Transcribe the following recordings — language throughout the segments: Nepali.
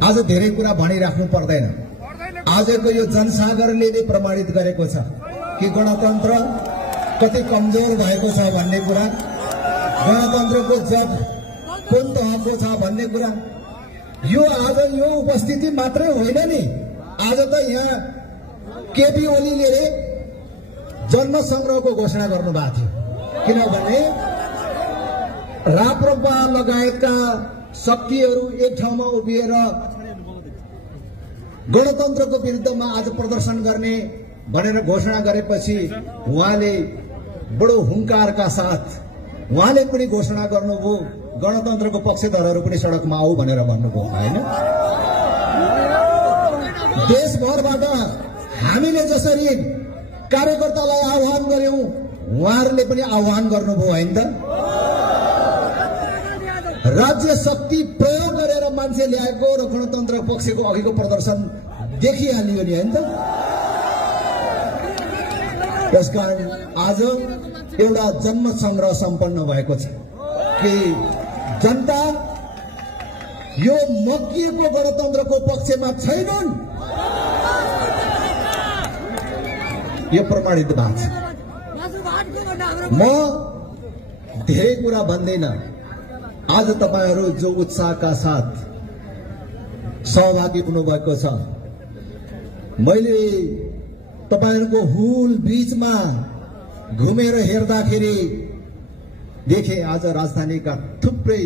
आज धेरै कुरा भनिराख्नु पर्दैन। आजको यो जनसागरले नै प्रमाणित गरेको छ कि गणतन्त्र कति कमजोर भएको छ भन्ने कुरा, गणतन्त्रको जग कुन तहको छ भन्ने कुरा। यो आज यो उपस्थिति मात्रै होइन नि, आज त यहाँ केपी ओलीले जन्म संग्रहको घोषणा गर्नुभएको थियो। किनभने राप्रपा लगायतका शक्तिहरू एक ठाउँमा उभिएर गणतन्त्रको विरुद्धमा आज प्रदर्शन गर्ने भनेर घोषणा गरेपछि उहाँले बडो हुंकारका साथ उहाँले पनि घोषणा गर्नुभयो, गणतन्त्रको पक्षधरहरू पनि सडकमा आऊ भनेर भन्नुभयो हैन। देशभरबाट हामीले जसरी कार्यकर्तालाई आह्वान गर्यौं, उहाँहरूले पनि आह्वान गर्नुभयो हैन त। राज्य शक्ति प्रयोग गरेर मान्छे ल्याएको र गणतन्त्र पक्षको अघिको प्रदर्शन देखिहालियो नि हैन त। त्यसकारण आज एउटा जन्म संग्रह सम्पन्न भएको छ कि जनता यो मकिएको गणतन्त्रको पक्षमा छैनन्, यो प्रमाणित भएको छ। म धेरै कुरा भन्दैन। आज तपाईहरु जो उत्साहका साथ सहभागी हुनुभएको छ, मैले तपाईहरुको हुल बीचमा घुमेर हेर्दाखेरि देखे आज राजधानीका थुप्रै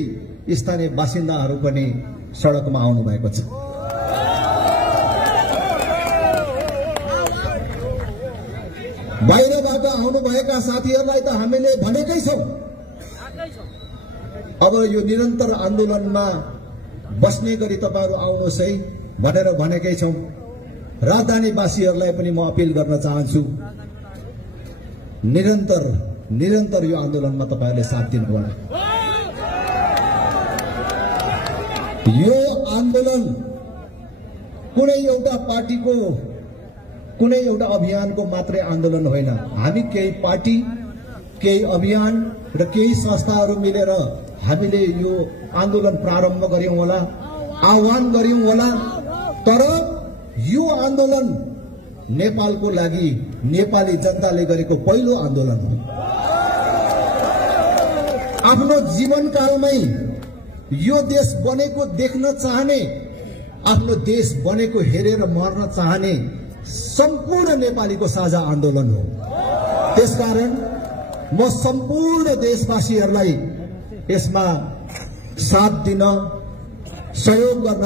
स्थानीय बासिन्दाहरू पनि सडकमा आउनु भएको छ। बाहिरबाट आउनुभएका साथीहरूलाई त हामीले भनेकै छौं, अब यो निरन्तर आन्दोलनमा बस्ने गरी तपाईहरु आउनुहोस् है भनेर भनेकै छौं। राजधानीवासीहरूलाई पनि म अपील गर्न चाहन्छु, निरन्तर यो आन्दोलनमा तपाईहरुले साथ दिनुपर्छ। यो आन्दोलन कुनै एउटा पार्टीको कुनै एउटा अभियानको मात्रै आन्दोलन होइन। हामी केही पार्टी, केही अभियान र केही संस्थाहरू मिलेर हामीले यो आन्दोलन प्रारम्भ गर्यौं होला, आह्वान गर्यौं होला। तर यो आन्दोलन नेपालको लागि नेपाली जनताले गरेको पहिलो आन्दोलन हो। आफ्नो जीवनकालमै यो देश बनेको देख्न चाहने, आफ्नो देश बनेको हेरेर मर्न चाहने सम्पूर्ण नेपालीको साझा आन्दोलन हो। त्यसकारण म सम्पूर्ण देशवासीहरूलाई यसमा साथ दिन, सहयोग गर्न